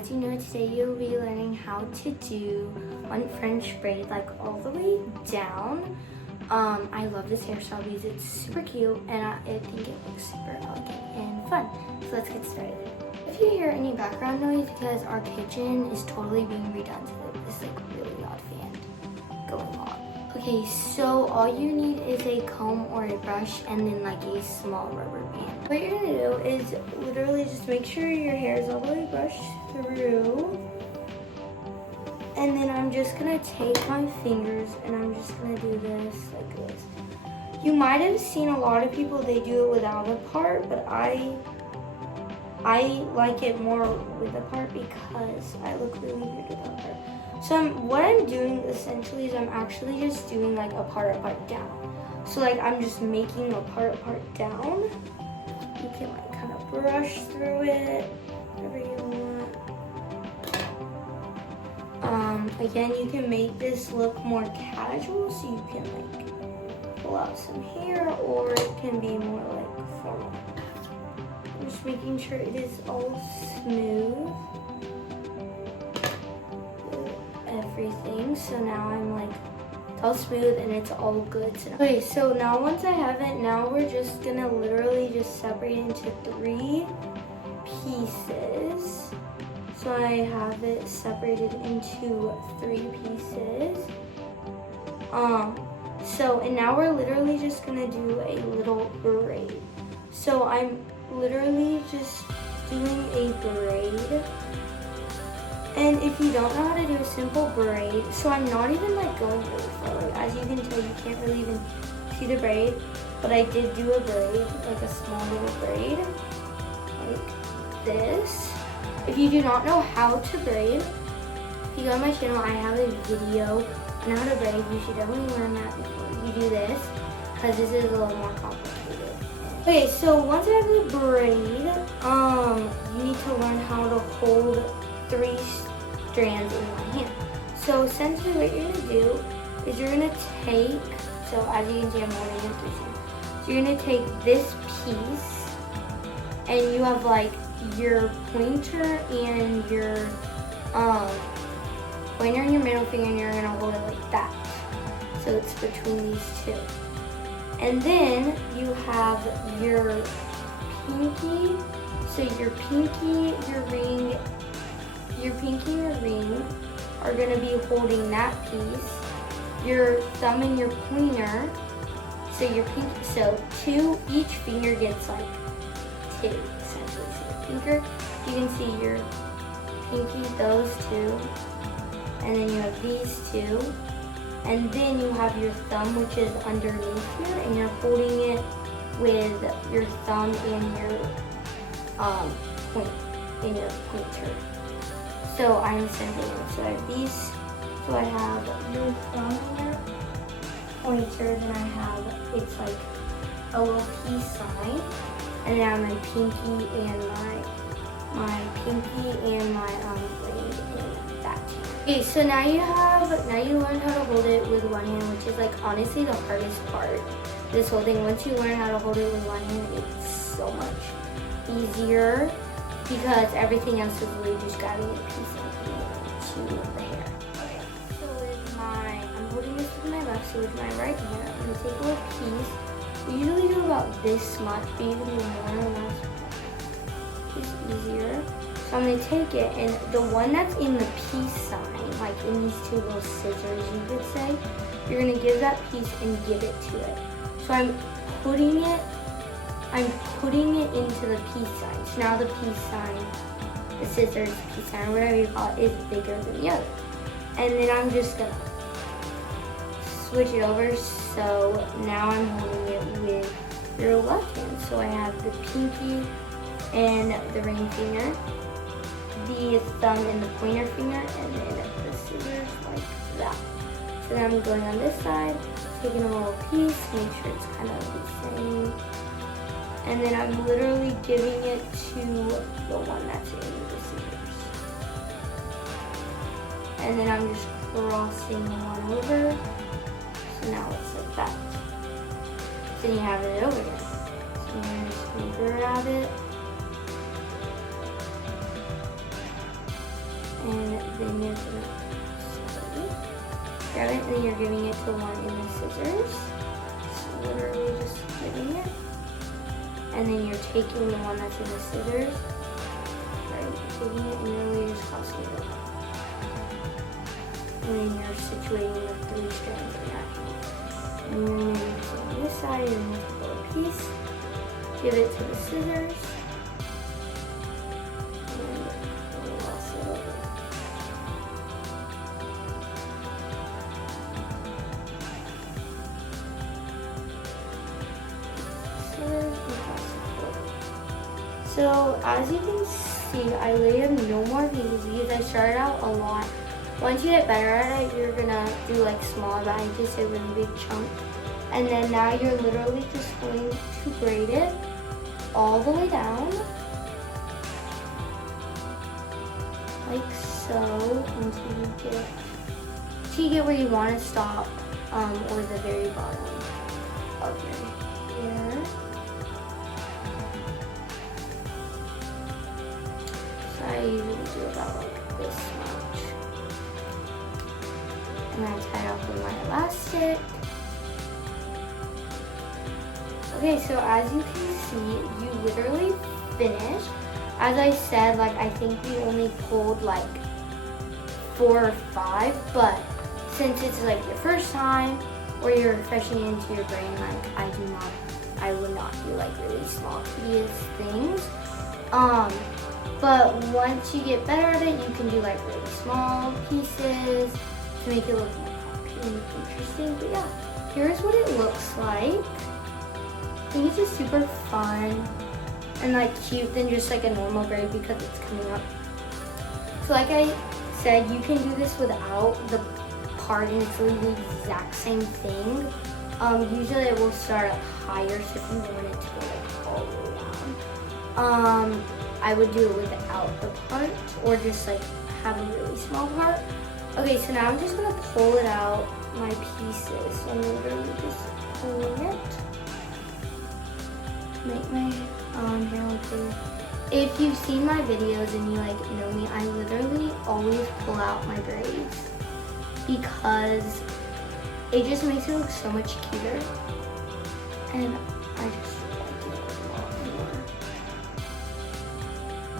as you know, today you'll be learning how to do one French braid, like all the way down. I love this hairstyle because it's super cute and I think it looks super elegant and fun. So let's get started. If you hear any background noise, because our kitchen is totally being redone, so this like really loud fan going on. Okay, so all you need is a comb or a brush and then like a small rubber band. What you're gonna do is literally just make sure your hair is all the way brushed through. And then I'm just gonna take my fingers and I'm just gonna do this like this. You might have seen a lot of people, they do it without a part, but I like it more with a part because I look really weird without a part. So what I'm doing essentially is I'm actually just doing like a part down. So like I'm just making a part down. You can like kind of brush through it, whatever you want. Again, you can make this look more casual, so you can like pull out some hair, or it can be more like formal. I'm just making sure it is all smooth. Everything. So now I'm like, it's all smooth and it's all good. Okay, so now once I have it, now we're just gonna literally just separate into 3 pieces. So I have it separated into 3 pieces. And now we're literally just gonna do a little braid. So I'm literally just doing a braid. And if you don't know how to do a simple braid, so I'm not even like going really far. Like, as you can tell, you can't really even see the braid, but I did do a braid, like a small little braid, like this. If you do not know how to braid, if you go on my channel, I have a video on how to braid. You should definitely learn that before you do this, because this is a little more complicated. Okay, so once I have the braid, you need to learn how to hold 3 strands in one hand. So essentially what you're gonna do is you're gonna take, so as you can see I'm holding it 3 strands. So you're gonna take this piece and you have like your pointer and your middle finger, and you're gonna hold it like that. So it's between these 2. And then you have your pinky, so your pinky, your ring are gonna be holding that piece. Your thumb and your pointer, so your pinky, so 2, each finger gets like 2 essentially. So your finger, you can see your pinky, those 2, and then you have these 2, and then you have your thumb, which is underneath here, and you're holding it with your thumb and your pointer. So I'm sending it. So I have these. So I have your thumb and your pointer. Then I have, it's like a little peace sign. And then I have my pinky and my ring in that. Okay, so now you learned how to hold it with one hand, which is like honestly the hardest part. This whole thing. Once you learn how to hold it with one hand, it's so much easier, because everything else is really just grabbing a piece to the hair. Okay, so I'm holding this with my left, so with my right hand, I'm gonna take a little piece. We usually do about this much, but you can do more or less. It's easier. So I'm gonna take it, and the one that's in the peace sign, like in these 2 little scissors, you could say, you're gonna give that piece and give it to it. So I'm putting it into the peace sign. So now the peace sign, the scissors, peace sign, or whatever you call it, is bigger than the other. And then I'm just gonna switch it over. So now I'm holding it with your left hand. So I have the pinky and the ring finger, the thumb and the pointer finger, and then the scissors like that. So then I'm going on this side, taking a little piece, make sure it's kind of the same. And then I'm literally giving it to the one that's in the scissors. And then I'm just crossing one over. So now it's like that. So then you have it over again. So you're just going to grab it then you're gonna grab it, and then you're giving it to one in the scissors. So literally just giving it. And then you're taking the one that's in the scissors, right, taking it, and literally just crossing it over. And then you're situating the 3 strands in that. And you're going to use it on this side, and then take a little piece, give it to the scissors, and cross it over. Scissors and cross it over. So as you can see, I literally have no more pieces because I started out a lot. Once you get better at it, you're gonna do like small, but I just did a really big chunk. And then now you're literally just going to braid it all the way down, like so, until you get where you want to stop, or the very bottom of your hair. So I usually do about like this much. And I tie it off with my elastic. Okay, so as you can see, you literally finished. As I said, like I think we only pulled like 4 or 5, but since it's like your first time or you're refreshing into your brain, like I would not do like really small tedious things. But once you get better at it, you can do like really small pieces to make it look more poppy and interesting. But yeah, here's what it looks like. I think it's just super fun and like cute than just like a normal braid because it's coming up. So like I said, you can do this without the part and it's literally the exact same thing. Usually it will start up higher, so if you want it to go like all the way down. I would do it without the part or just like have a really small part. Okay, so now I'm just gonna pull it out my pieces. So I'm literally just pulling it to make my hair look pretty. If you've seen my videos and you like know me, I literally always pull out my braids because it just makes it look so much cuter, and I just like it a lot more.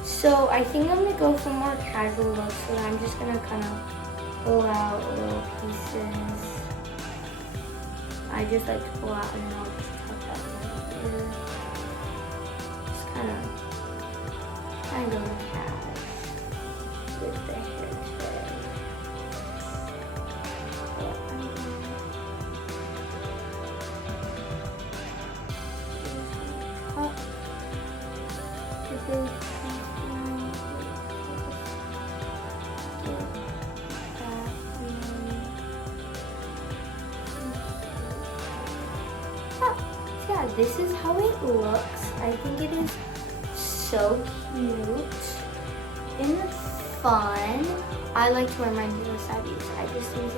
So I think I'm gonna go for more casual looks, so I'm just gonna kind of pull out little pieces. I just like to pull out and then I'll just tuck that in here. Just kind of go cash with the hair today. Yeah, this is how it looks. I think it is so cute and fun. I like to wear mine to the side because I just think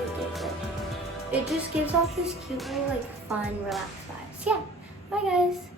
it just gives off this cute little like fun, relaxed vibe. So yeah, bye guys.